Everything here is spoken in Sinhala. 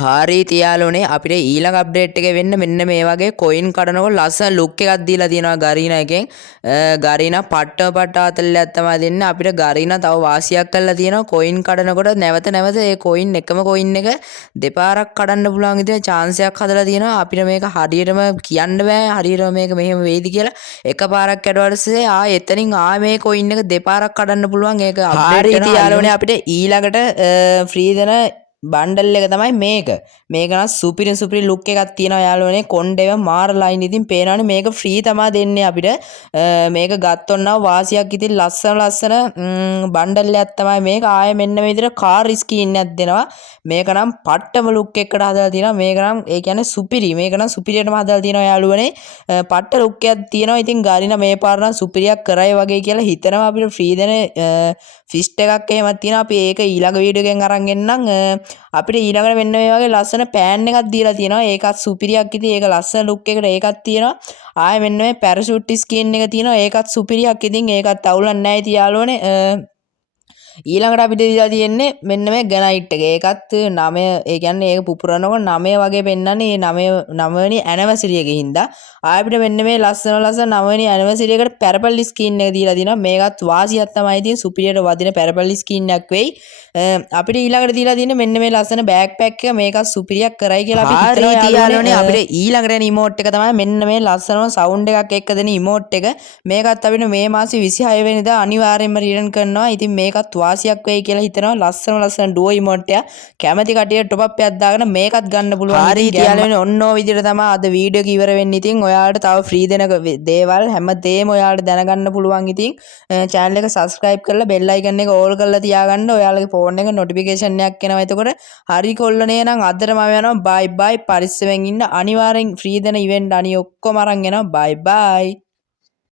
හරි තියාලුනේ අපිට ඊළඟ අප්ඩේට් එකේ වෙන්න මෙන්න මේ වගේ කොයින් කඩනකොට ලස්සන ලුක් එකක් දීලා තියෙනවා ගරීනා එකෙන්. ගරීනා පට්ට ආතල්ලයක් තමයි දෙන්නේ. අපිට ගරීනා තව වාසියක් කරලා තියෙනවා කොයින් කඩනකොට නැවත ඒ කොයින් එකම කොයින් එක දෙපාරක් කඩන්න පුළුවන් විදිහට chance එකක් හදලා තියෙනවා. අපිට මේක හරියටම කියන්න බෑ හරියටම මේක මෙහෙම වෙයිද කියලා. එකපාරක් කැඩුවාට පස්සේ ආයෙ එතනින් මේ කොයින් එක දෙපාරක් කඩන්න පුළුවන්. ඒක අප්ඩේට් කරනවා. හරි තියාලුනේ අපිට ඊළඟට ෆ්‍රී දෙන බණ්ඩල් එක තමයි මේක නම් සුපිරි ලුක් එකක් තියෙනවා යාළුවනේ. කොණ්ඩේව මාර ලයින් ඉතින් පේනවනේ මේක ෆ්‍රී තමයි දෙන්නේ අපිට. මේක ගත්තොත් නම් වාසියක් ඉතින් ලස්සන බණ්ඩල් එකක් තමයි මේක. ආයේ මෙන්න මේ විදිහට කාර් ස්කින් එකක් දෙනවා. මේක නම් පට්ටම ලුක් එකකට හදලා තියෙනවා. මේක නම් ඒ කියන්නේ සුපිරි. මේක නම් සුපිරියටම හදලා තියෙනවා යාළුවනේ. පට්ට ලුක් එකක් තියෙනවා. ඉතින් ගාරිනා මේ පාර නම් සුපිරියක් කරයි වගේ කියලා හිතනවා. අපිට ෆ්‍රී දෙන ෆිස්ට් එකක් එහෙමත් තියෙනවා. අපි ඒක ඊළඟ වීඩියෝ එකෙන් අරන් එන්නම්. අපිට ඊළඟට මෙන්න මේ වගේ ලස්සන පෑන් එකක් දීලා තියෙනවා. ඒකත් සුපිරියක් ඉතින් ඒක ලස්සන ලුක් එකකට ඒකත් තියෙනවා. ආයේ මෙන්න මේ පැරෂූට් ස්කින් එක තියෙනවා. ඒකත් සුපිරියක් ඉතින් ඒකත් අවුලක් නැහැ ඉතින් යාළුවනේ. ඊළඟට අපිට දීලා තියෙන්නේ මෙන්න මේ ග්‍රැනයිට් එක. ඒකත් 9 ඒ කියන්නේ ඒක පුපුරනකොට 9 වගේ පෙන්නන්නේ. 9 වෙනි ඇනිවර්සරි එකේ හින්දා අපිට මෙන්න මේ ලස්සන 9 වෙනි ඇනිවර්සරි එකට පැරපල් ස්කින් එක දීලා තිනවා. මේකත් වාසියක් තමයි ඉතින් සුපිරියට වදින පැරපල් ස්කින් එකක් වෙයි. අපිට ඊළඟට දීලා තියෙන්නේ මෙන්න මේ ලස්සන බෑග් පැක් එක. මේකත් සුපිරියක් කරයි කියලා අපි හිතනවා යාළුවනේ. අපිට ඊළඟට එන ඉමෝට් එක තමයි මෙන්න මේ ලස්සනම සවුන්ඩ් එකක් එක්ක දෙන ඉමෝට් එක. මේකත් අපිට මේ මාසේ 26 වෙනිදා අනිවාර්යයෙන්ම රිටර්න් කරනවා. ඉතින් මේකත් වාසියක් වෙයි කියලා හිතනවා. ලස්සන ඩුවෝ ඉමෝට් එක. කැමති කටියට টොප් අප් එකක් දාගෙන මේකත් ගන්න පුළුවන්. හරි යාළුවනේ ඔන්න ඔය විදිහට තමයි අද වීඩියෝ එක ඉවර වෙන්නේ. ඉතින් ඔයාලට තව ෆ්‍රී දෙන දේවල් හැමදේම ඔයාලට දැනගන්න පුළුවන්. ඉතින් channel එක subscribe කරලා bell icon එක all කරලා තියාගන්න. ඔයාලගේ ෆෝන් එක notification එකක් එනවා. එතකොට හරි කොල්ලනේ නම් අදටම යනවා. bye bye පරිස්සමෙන් ඉන්න. අනිවාර්යෙන් ෆ්‍රී දෙන event අනිය ඔක්කොම අරන් එනවා. bye bye